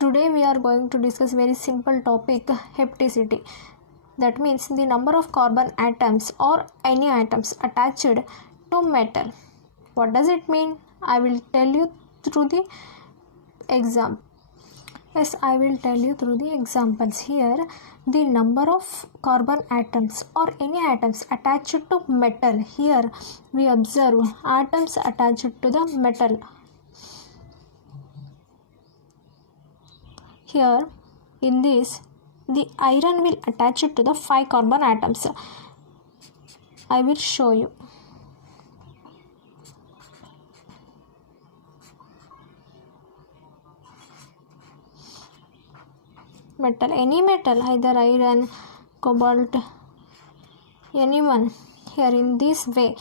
Today we are going to discuss very simple topic, hapticity. That means the number of carbon atoms or any atoms attached to metal. What does it mean? I will tell you through the example. Yes, I will tell you through the examples. Here, the number of carbon atoms or any atoms attached to metal. Here, we observe atoms attached to the metal. Here, in this, the iron will attach it to the 5 carbon atoms. I will show you. Metal, any metal, either iron, cobalt, anyone. Here in this way,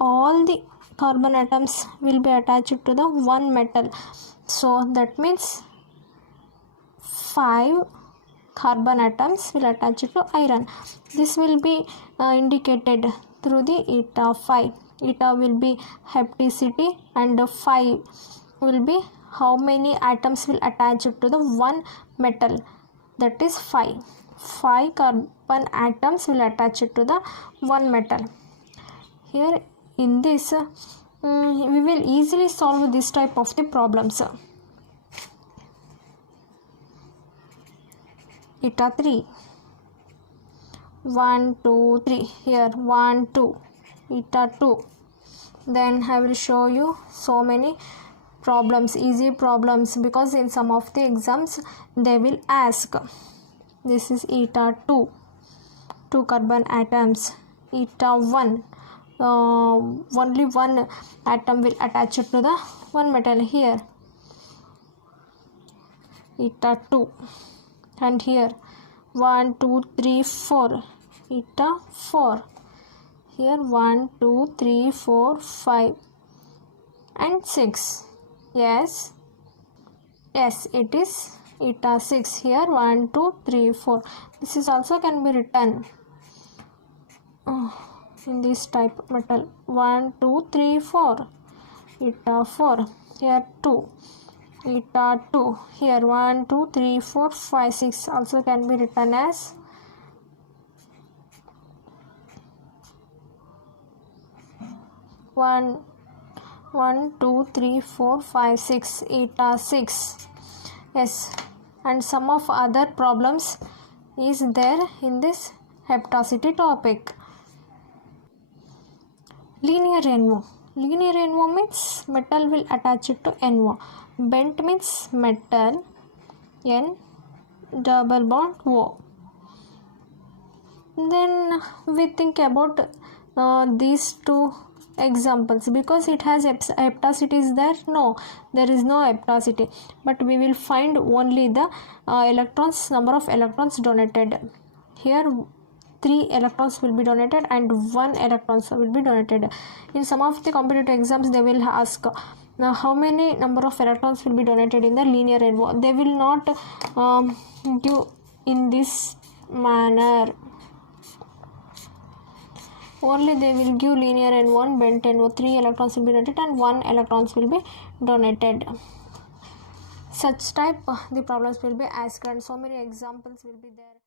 all the carbon atoms will be attached to the one metal. So that means 5 carbon atoms will attach to iron. This will be indicated through the eta 5. Eta will be hapticity and 5 will be how many atoms will attach to the one metal. That is 5. 5 carbon atoms will attach to the one metal. Here in this, we will easily solve this type of the problems. Eta 3, 1 2 3, here 1 2, eta 2. Then I will show you so many problems, easy problems, because in some of the exams they will ask. This is eta 2, 2 carbon atoms. Eta 1, only one atom will attach to the one metal. Here eta 2. And here 1 2 3 4, eta 4. Here 1 2 3 4 5 and 6. Yes, it is eta 6. Here 1 2 3 4. This is also can be written in this type metal. 1 2 3 4, eta 4. Here 2, eta 2. Here 1 2 3 4 5 6 also can be written as one 2 3 4 5 6, eta 6. Yes, and some of other problems is there in this hapticity topic. Linear NO. Linear NO means metal will attach it to NO. Bent means metal, N, double bond O. Then we think about these two examples, because it has hapticity is there. No, there is no hapticity, but we will find only the electrons, number of electrons donated. Here 3 electrons will be donated and 1 electrons will be donated. In some of the competitive exams they will ask how many number of electrons will be donated in the linear NO. They will not give in this manner. Only they will give linear and 1 bent NO. 3 electrons will be donated and 1 electrons will be donated. Such type the problems will be asked and so many examples will be there.